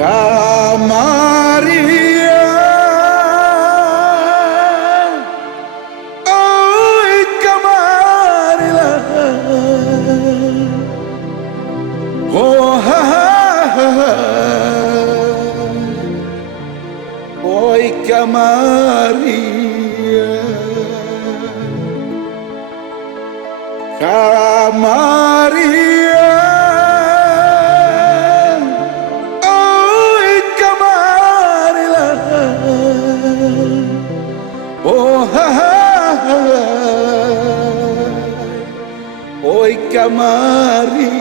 Kamaria, oi kamarilah, oh ha ha ha, oi Kamaria, Kamaria. Oh ha ha, oi Kamaria.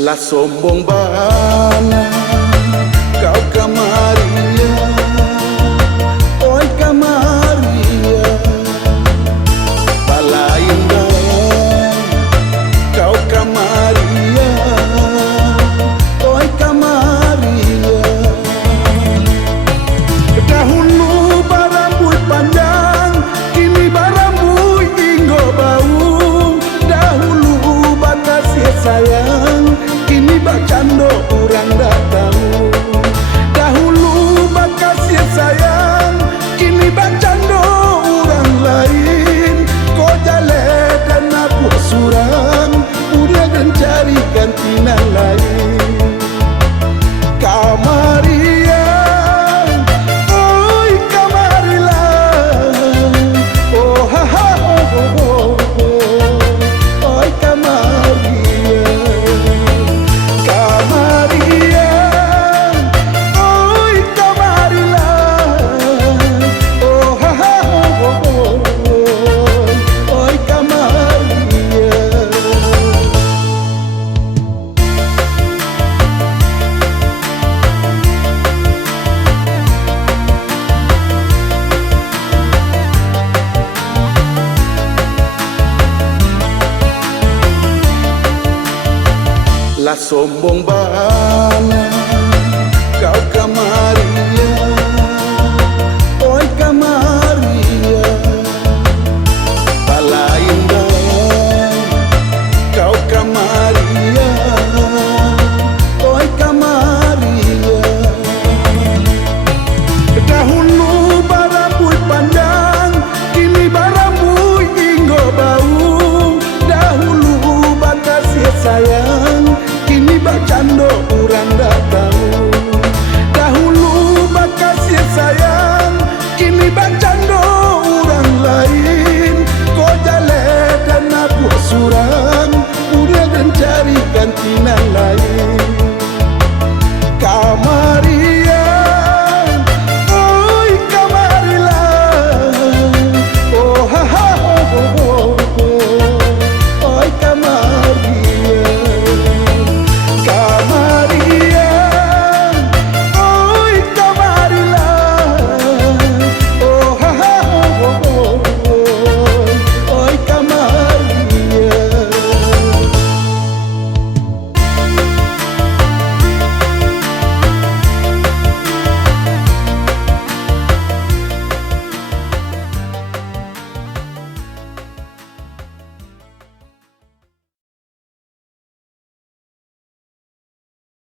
La sombong bana kau Kamaria, oi Kamaria, bala indah kau Kamaria, oi Kamaria. Dahulu barambut panjang, kini barambut inggo bau. Dahulu bakasih sayang, kini bacando orang dah tahu. Dahulu bakasih sayang, kini bacando orang lain. Kau jale dan aku suram, udah dan cari gantinan lain. Kamaria, oi Kamarilah, oh ha ha oh, oh, oh, oi Kamaria. La sombong bah